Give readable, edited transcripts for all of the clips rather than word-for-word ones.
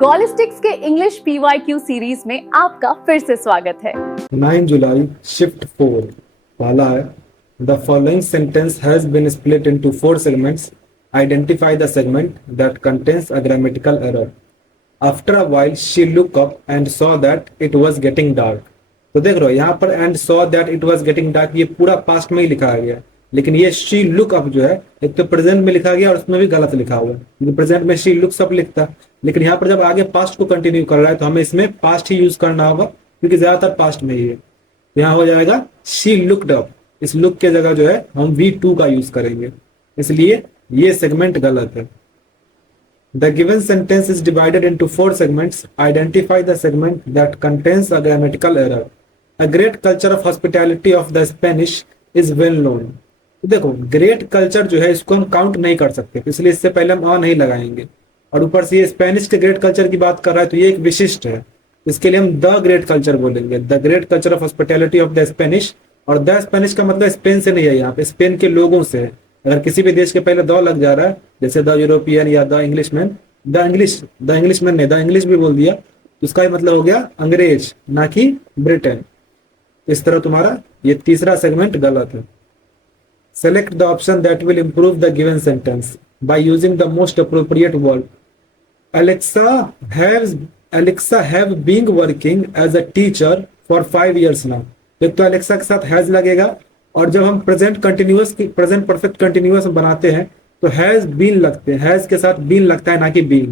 गॉलिस्टिक्स के English PYQ series में आपका फिर से स्वागत है। 9 जुलाई शिफ्ट 4 पहला है the following sentence has been split into 4 segments. Identify the segment that contains a grammatical error. After a while she look up and saw that it was getting dark. तो देख रहे हो यहाँ पर and saw that it was getting dark, ये पूरा past में ही लिखा गया, लेकिन ये शी लुक अप जो है एक तो प्रेजेंट में लिखा गया और उसमें भी गलत लिखा हुआ है, क्योंकि प्रेजेंट में शी लुक्स अप लिखता, लेकिन यहाँ पर जब आगे पास्ट को कंटिन्यू कर रहा है तो हमें इसमें पास्ट ही यूज करना होगा, क्योंकि ज्यादातर पास्ट में ही है। तो यहाँ हो जाएगा शी लुक्ड अप, इस लुक के जगह जो है हम V2 का यूज करेंगे, इसलिए ये सेगमेंट गलत है। The given sentence is divided into 4 segments. Identify the segment that contains a grammatical error. A great culture of hospitality of the Spanish is well known. तो देखो ग्रेट कल्चर जो है इसको हम काउंट नहीं कर सकते, इसलिए इससे पहले हम नहीं लगाएंगे, और ऊपर से ये स्पेनिश के ग्रेट कल्चर की बात कर रहा है तो ये एक विशिष्ट है, इसके लिए हम द ग्रेट कल्चर बोलेंगे, the great culture of hospitality of the Spanish. और द स्पेनिश का मतलब स्पेन से नहीं है, यहाँ पे स्पेन के लोगों से है। अगर किसी भी देश के पहले द लग जा रहा है, जैसे द यूरोपियन या द इंग्लिशमैन, द इंग्लिशमैन ने द इंग्लिश भी बोल दिया, तो उसका मतलब हो गया अंग्रेज, ना कि ब्रिटेन। इस तरह तुम्हारा ये तीसरा सेगमेंट गलत है। Select the option that will improve the given sentence by using the most appropriate word. Alexa have been working as a teacher for 5 years now. एक तो Alexa के साथ has लगेगा, और जब हम प्रेजेंट परफेक्ट कंटिन्यूअस बनाते हैं तो has been लगते हैं, has के साथ been लगता है, ना कि been।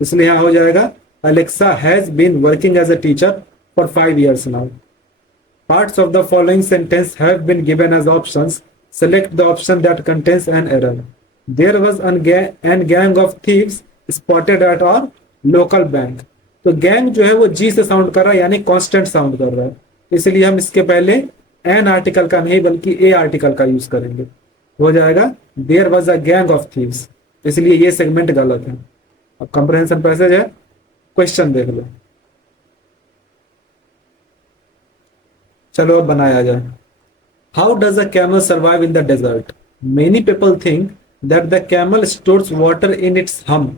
इसलिए यहाँ हो जाएगा Alexa has been working as a teacher for 5 years now. Parts of the following sentence have been given as options. Select the option that contains an error. There was an gang of thieves spotted at our local bank. तो gang जो है वो G से sound कर रहा है, यानी constant sound कर रहा है, इसलिए हम इसके पहले एन आर्टिकल का नहीं बल्कि ए आर्टिकल का यूज करेंगे। हो जाएगा there was a gang of thieves, इसलिए ये सेगमेंट गलत है। अब कंप्रहेंशन पैसेज है, क्वेश्चन देख लो। चलो अब बनाया जाए। How does a camel survive in the desert? Many people think that the camel stores water in its hump,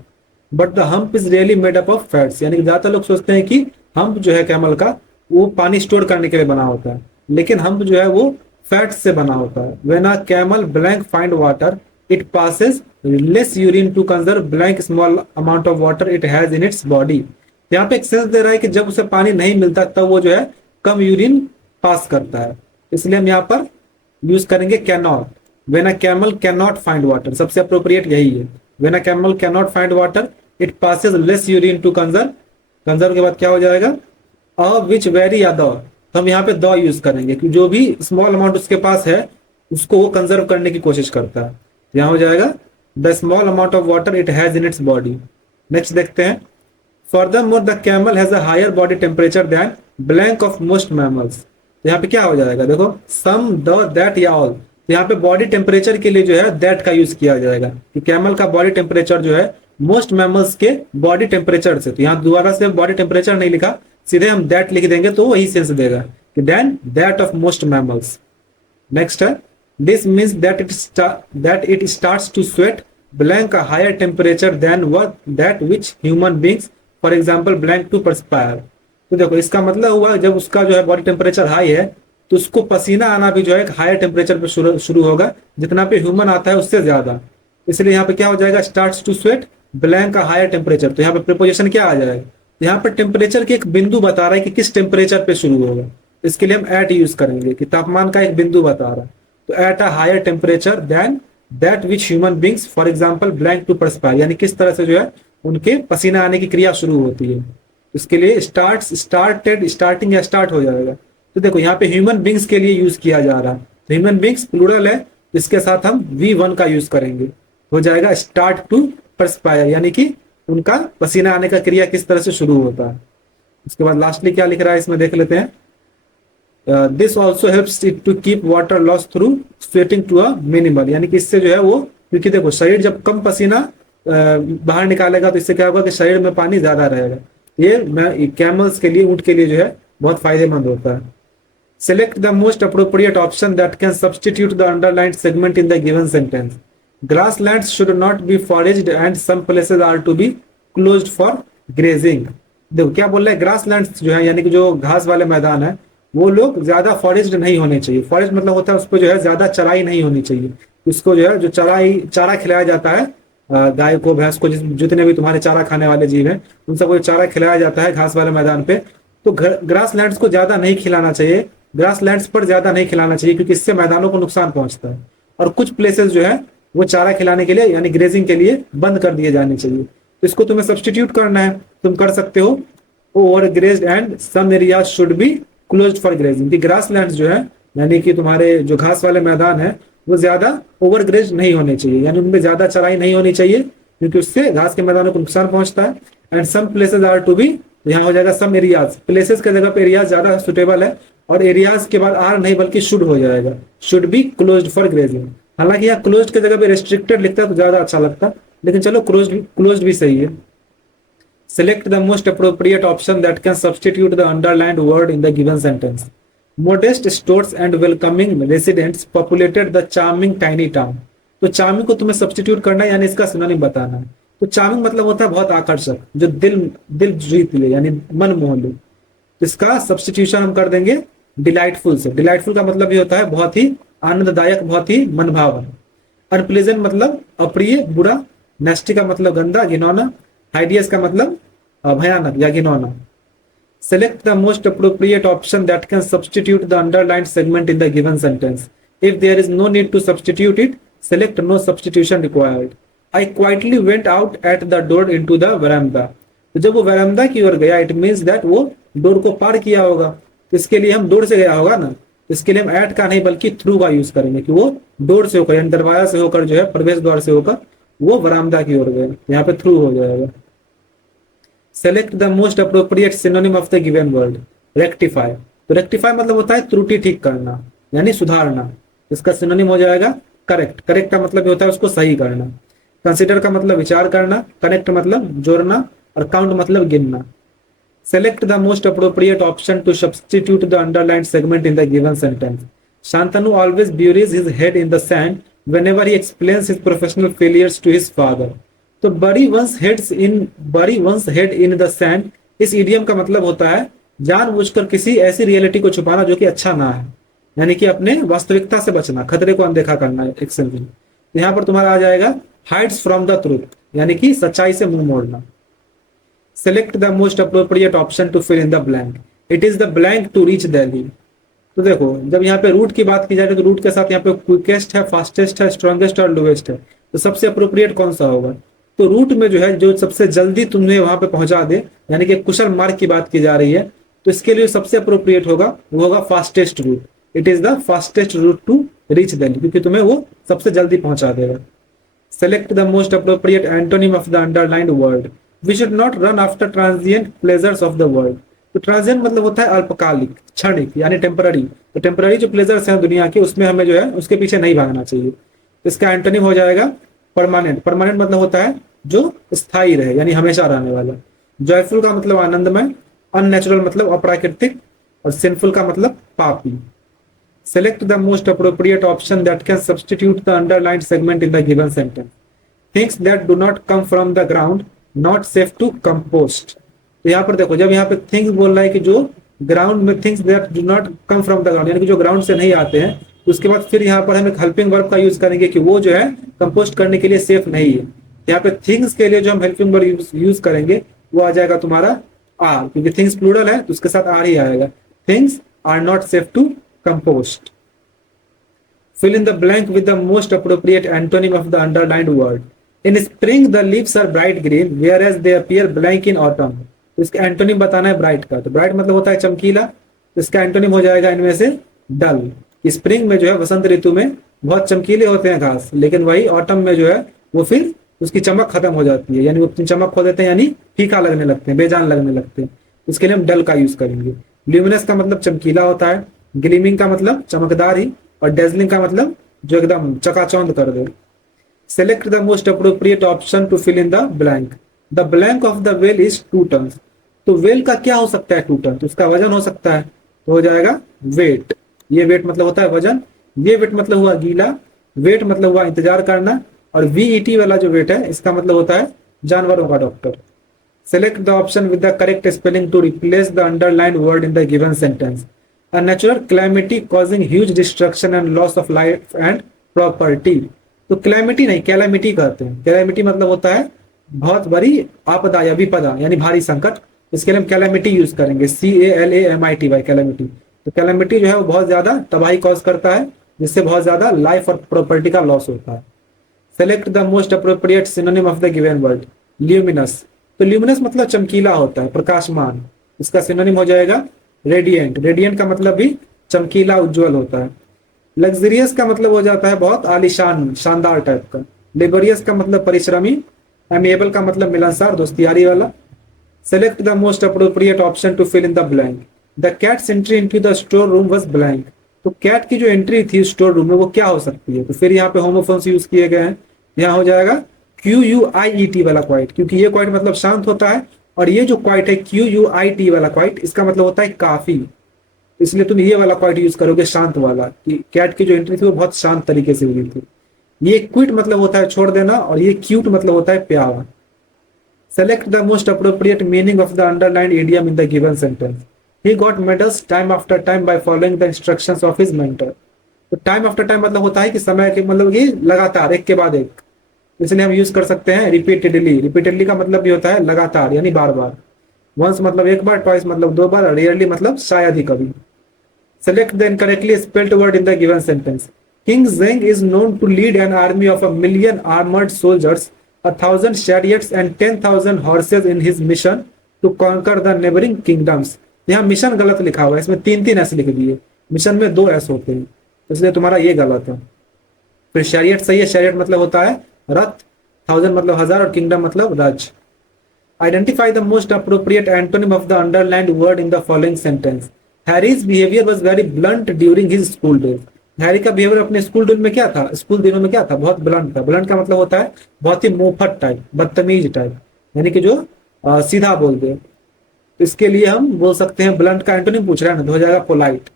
but the hump is really made up of fats. यानी कि ज्यादातर लोग सोचते हैं कि hump जो है कैमल का वो पानी स्टोर करने के लिए बना होता है, लेकिन hump जो है वो फैट्स से बना होता है। When a camel blank find water, it passes less urine to conserve blank small amount of water it has in its body. यहाँ पे एक सेंस दे रहा है कि जब उसे पानी नहीं मिलता तब वो जो है कम यूरिन पास करता है, इसलिए हम यहाँ पर यूज करेंगे cannot. When a camel can not find water, सबसे अप्रोप्रिएट यही है। When a camel can not find water it passes less urine to conserve के बाद क्या हो जाएगा अ विच वेरी या द, तो हम यहाँ पे द यूज करेंगे कि जो भी स्मॉल अमाउंट उसके पास है उसको वो कंजर्व करने की कोशिश करता है। यहाँ हो जाएगा the small amount of water it has in its body. Next देखते हैं। Furthermore the camel has a higher body temperature then blank of most mammals. यहाँ पे क्या हो जाएगा, देखो सम द दैट या ऑल, यहाँ पे बॉडी टेम्परेचर के लिए जो है दैट का यूज किया जाएगा कि कैमल का बॉडी टेम्परेचर जो है मोस्ट मैमल्स के बॉडी टेम्परेचर से। तो यहाँ दोबारा से बॉडी टेम्परेचर नहीं लिखा, सीधे हम दैट लिख देंगे तो वही सेंस देगा कि than that of most mammals. Next है this means that it starts to sweat blank a higher temperature than what that which human beings for example blank to perspire. तो देखो इसका मतलब हुआ जब उसका जो है बॉडी टेम्परेचर हाई है तो उसको पसीना आना भी जो है हायर टेम्परेचर पे शुरू होगा, जितना पे ह्यूमन आता है उससे ज्यादा। इसलिए यहाँ पे क्या हो जाएगा स्टार्ट्स टू स्वेट ब्लैंक का हायर टेम्परेचर। तो यहाँ पे प्रीपोजिशन क्या आ जाएगा, यहाँ पे टेम्परेचर के एक बिंदु बता रहा है कि किस टेम्परेचर पे शुरू होगा, इसके लिए हम एट यूज करेंगे कि तापमान का एक बिंदु बता रहा है। तो at a higher temperature than that which human beings for example blank to perspire, यानी किस तरह से जो है उनके पसीना आने की क्रिया शुरू होती है। इसके लिए स्टार्टिंग या स्टार्ट हो जाएगा। तो देखो यहाँ पे ह्यूमन बींग्स के लिए यूज किया जा रहा है, तो ह्यूमन बींग्स प्लूरल है, इसके साथ हम V1 का यूज करेंगे। हो जाएगा स्टार्ट टू परस्पायर, यानी कि उनका पसीना आने का क्रिया किस तरह से शुरू होता है। उसके बाद लास्टली क्या लिख रहा है इसमें देख लेते हैं। This also helps it to keep water loss through sweating to a minimal, यानी कि इससे जो है वो, क्योंकि देखो शरीर जब कम पसीना बाहर निकालेगा तो इससे क्या होगा कि शरीर में पानी ज्यादा रहेगा। ये कैमल्स के लिए, ऊंट के लिए जो है बहुत फायदेमंद होता है। Select the most appropriate option that can substitute the underlined segment in the given sentence. Grasslands should not be foraged and some places are to be closed for grazing. देखो क्या बोल रहा है, ग्रास लैंड्स जो है यानी कि जो घास वाले मैदान है वो लोग ज्यादा फॉरेस्ट नहीं होने चाहिए। फॉरेस्ट मतलब होता है उस पर जो है ज्यादा चराई नहीं होनी चाहिए। उसको जो है जो चराई चारा खिलाया जाता है गाय को भैंस को जितने भी तुम्हारे चारा खाने वाले जीव हैं उन सबको चारा खिलाया जाता है घास वाले मैदान पे। तो ग्रास लैंड्स को ज्यादा नहीं खिलाना चाहिए, ग्रास लैंड्स पर ज्यादा नहीं खिलाना चाहिए क्योंकि इससे मैदानों को नुकसान पहुंचता है। और कुछ प्लेसेस जो है वो चारा खिलाने के लिए यानी ग्रेजिंग के लिए बंद कर दिए जाने चाहिए। तो इसको तुम्हें सब्सटीट्यूट करना है, तुम कर सकते हो over grazed and some area should be closed for grazing. कि ग्रास लैंड्स जो है यानी कि तुम्हारे जो घास वाले मैदान है वो ज्यादा ओवर ग्रेज्ड नहीं होने चाहिए, यानी उनमें ज्यादा चराई नहीं होनी चाहिए क्योंकि उससे घास के मैदानों को नुकसान पहुंचता है। And some places are to be, यहाँ हो जाएगा सम एरियाज, प्लेसेस के जगह पे एरियाज ज्यादा सुटेबल है और एरियाज के बाद आर नहीं बल्कि शुड हो जाएगा, should be closed for grazing. हालांकि यहाँ क्लोज्ड की जगह पे रेस्ट्रिक्टेड लिखता है तो ज्यादा अच्छा लगता, लेकिन चलो क्लोज्ड भी सही है। Select the most appropriate option that can substitute the underlined word in the given sentence. Modest stores and welcoming residents populated the charming tiny town. तो charming को तुम्हें substitute करना है यानी इसका सिनोनिम बताना है। तो charming मतलब होता है बहुत आकर्षक, जो दिल जीत ले यानी मन मोह ले। तो इसका substitution हम कर देंगे delightful से। delightful का मतलब ये होता है बहुत ही आनंददायक, बहुत ही मनभावन। unpleasant मतलब अप्रिय, बुरा। nasty का मतलब गंदा, घिनौना। hideous का मतलब भयानक या घिनौना। Select the most appropriate option that can substitute the underlined segment in the given sentence. If there is no need to substitute it, select no substitution required. I quietly went out at the door into the veranda. तो जब वो veranda की ओर गया, it means that वो door को पार किया होगा। तो इसके लिए हम डोर से गया होगा ना, तो इसके लिए हम at का नहीं बल्कि थ्रू का यूज करेंगे कि वो डोर से होकर यानी दरवाजा से होकर जो है प्रवेश द्वार से होकर वो वरामदा की ओर गए, यहाँ पे थ्रू हो जाएगा। Select the most appropriate synonym of the given word. Rectify. तो rectify मतलब होता है त्रुटि ठीक करना यानी सुधारना। इसका सिनोनिम हो जाएगा करेक्ट। करेक्ट का मतलब होता है उसको सही करना। कंसिडर का मतलब विचार करना, कनेक्ट मतलब जोड़ना और काउंट मतलब गिनना। Select the most appropriate option to substitute the underlined segment in the given sentence. Shantanu always buries his head in the sand whenever he explains his professional failures to his father. तो bury one's head in the sand इस idiom का मतलब होता है जानबूझकर किसी ऐसी reality को छुपाना जो कि अच्छा ना है, यानी कि अपने वास्तविकता से बचना, खतरे को अनदेखा करना है। एक सेंटेंस यहाँ पर तुम्हारा आ जाएगा hides from the truth यानी कि सच्चाई से मुंह मोड़ना। Select the most appropriate option to fill in the blank. It is the blank to reach Delhi. तो देखो जब यहाँ पे रूट की बात की जाए तो रूट के साथ यहाँ पे क्विकेस्ट है, फास्टेस्ट है, स्ट्रॉन्गेस्ट और लोएस्ट है। तो सबसे अप्रोप्रिएट कौन सा होगा? तो रूट में जो है जो सबसे जल्दी तुम्हें वहां पे पहुंचा दे यानी कि कुशल मार्ग की बात की जा रही है, तो इसके लिए सबसे अप्रोप्रिएट होगा वो होगा fastest route. It is the fastest route to reach Delhi क्योंकि तुम्हें वो सबसे जल्दी पहुंचा देगा। Select the most appropriate antonym of the underlined word. We should not run after transient pleasures of the world. तो ट्रांजिएंट मतलब होता है अल्पकालिक, क्षणिक यानी टेम्पररी। तो टेम्पररी जो प्लेजर्स हैं दुनिया के उसमें हमें जो है उसके पीछे नहीं भागना चाहिए। इसका एंटोनिम हो जाएगा परमानेंट। परमानेंट मतलब होता है जो स्थायी रहे यानी हमेशा रहने वाला। जॉयफुल का मतलब आनंदमय, अननेचुरल मतलब अप्राकृतिक और सिंफुल का मतलब पापी। Select the most appropriate option that can substitute the underlined segment in the given sentence. Things that do not come from the ground not safe to compost. तो यहाँ पर देखो जब यहाँ पे थिंग्स बोल रहा है कि जो ग्राउंड में things that do not come from the ground यानी कि जो ग्राउंड से नहीं आते हैं, उसके बाद फिर यहाँ पर हम एक हेल्पिंग वर्ब का यूज करेंगे कि वो जो है कंपोस्ट करने के लिए सेफ नहीं है। यहाँ पे थिंग्स के लिए जो हम हेल्पिंग वर्ब यूज करेंगे वो आ जाएगा तुम्हारा आर, क्योंकि थिंग्स प्लूरल है तो उसके साथ आर ही आएगा। Things are not safe to compost. Fill in the blank with the most appropriate antonym of the underlined word. In spring the leaves are bright green whereas they appear blank in autumn. तो इसका antonym बताना है bright का। तो bright मतलब होता है चमकीला, तो इसका एंटोनिम हो जाएगा इनमें से डल। स्प्रिंग में जो है वसंत ऋतु में बहुत चमकीले होते हैं घास, लेकिन वही ऑटम में जो है वो फिर उसकी चमक खत्म हो जाती है यानी वो चमक खो देते हैं यानी फीका लगने लगते हैं, बेजान लगने लगते हैं। इसके लिए हम डल का यूज करेंगे। ल्यूमिनस का मतलब चमकीला होता है, ग्लीमिंग का मतलब चमकदार ही और डेजलिंग का मतलब जो एकदम चकाचौंध कर दे। Select the most appropriate option to fill in the blank. The blank of the well is 2 tons. तो वेल का क्या हो सकता है 2 टन? तो उसका वजन हो सकता है, तो हो जाएगा वेट। ये वेट मतलब होता है वजन, ये वेट मतलब हुआ गीला, वेट मतलब हुआ इंतजार करना और वीईटी वाला जो वेट है इसका मतलब होता है जानवरों का doctor. Select the option with the correct spelling to replace the underlined word in the given sentence. A natural calamity causing huge destruction and loss of life and property. तो कैलेमिटी नहीं, calamity कहते हैं। Calamity मतलब होता है बहुत बड़ी आपदा या विपदा, यानी भारी संकट। इसके लिए हम कैलामिटी यूज करेंगे, CALAMITY, कैलामिटी। तो कैलामिटी जो है वो बहुत ज्यादा तबाही कॉज करता है, जिससे बहुत ज्यादा लाइफ और प्रॉपर्टी का लॉस होता है। Select the most appropriate synonym of the given word. Luminous, तो ल्यूमिनस मतलब चमकीला होता है, प्रकाशमान। इसका सिनोनिम हो जाएगा रेडिएंट। रेडिएंट का मतलब भी चमकीला, उज्जवल होता है। लग्जरियस का मतलब हो जाता है बहुत आलीशान, शानदार टाइप का। लेबोरियस का मतलब परिश्रमी। एमिएबल का मतलब मिलनसार, दोस्तियारी वाला। Select the most appropriate option to fill in the blank. The cat's entry into the store room was blank. तो कैट की जो एंट्री थी स्टोर रूम में वो क्या हो सकती है? तो फिर यहाँ पे होमोफोन्स यूज किए गए हैं। यहाँ हो जाएगा QUIET वाला क्वाइट, क्योंकि ये क्वाइट मतलब शांत होता है, और ये जो क्वाइट है QUIT वाला क्वाइट, इसका मतलब होता है काफी। इसलिए तुम ये वाला क्वाइट यूज करोगे, शांत वाला, कि कैट की जो एंट्री थी वो बहुत शांत तरीके से हुई थी। ये क्विट मतलब होता है छोड़ देना, और ये क्यूट मतलब होता है प्यारा। Select the most appropriate meaning of the underlined idiom in the given sentence. He got medals time after time by following the instructions of his mentor. तो टाइम आफ्टर टाइम मतलब होता है कि समय के, मतलब ये लगातार, एक के बाद एक। इसलिए हम यूज कर सकते हैं रिपीटेडली। रिपीटेडली का मतलब भी होता है लगातार, यानी बार बार। वंस मतलब एक बार, ट्वाइस मतलब दो बार, रेयरली मतलब शायद ही कभी। Select the incorrectly spelled word in the given sentence. King Zheng is known to lead an army of 1,000,000 armored soldiers, 1,000 chariots and 10,000 horses in his mission to conquer the neighboring kingdoms. यहाँ mission गलत लिखा हुआ है, इसमें तीन तीन ऐसे लिख दिए। मिशन में 2 ऐसे होते हैं, इसलिए तुम्हारा ये गलत है। फिर शैरियट सही है। शैरियट मतलब होता है रथ, 1000 मतलब 1000, और किंगडम मतलब राज्य। Identify the most appropriate antonym of the underlined word in the following sentence. Harry's behavior was very blunt during his school days. Harry का बिहेवियर अपने स्कूल दिन में क्या था, स्कूल दिनों में क्या था? बहुत ब्लंट था। ब्लंट का मतलब होता है बहुत ही मुंहफट टाइप, बदतमीज टाइप, यानी कि जो सीधा बोल दे। तो इसके लिए हम बोल सकते हैं, ब्लंट का एंटोनिम पूछ रहा है ना, तो हो जाएगा पोलाइट।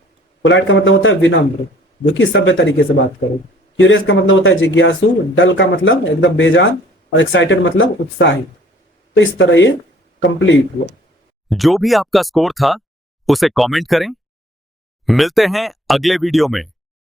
पोलाइट का मतलब होता है विनम्र, जो कि सभ्य तरीके से बात करे। क्यूरियस का मतलब होता है जिज्ञासु। डल का मतलब एकदम बेजान, और एक्साइटेड मतलब उत्साहित। तो इस तरह ये कंप्लीट हुआ। जो भी आपका स्कोर था उसे कमेंट करें। मिलते हैं अगले वीडियो में।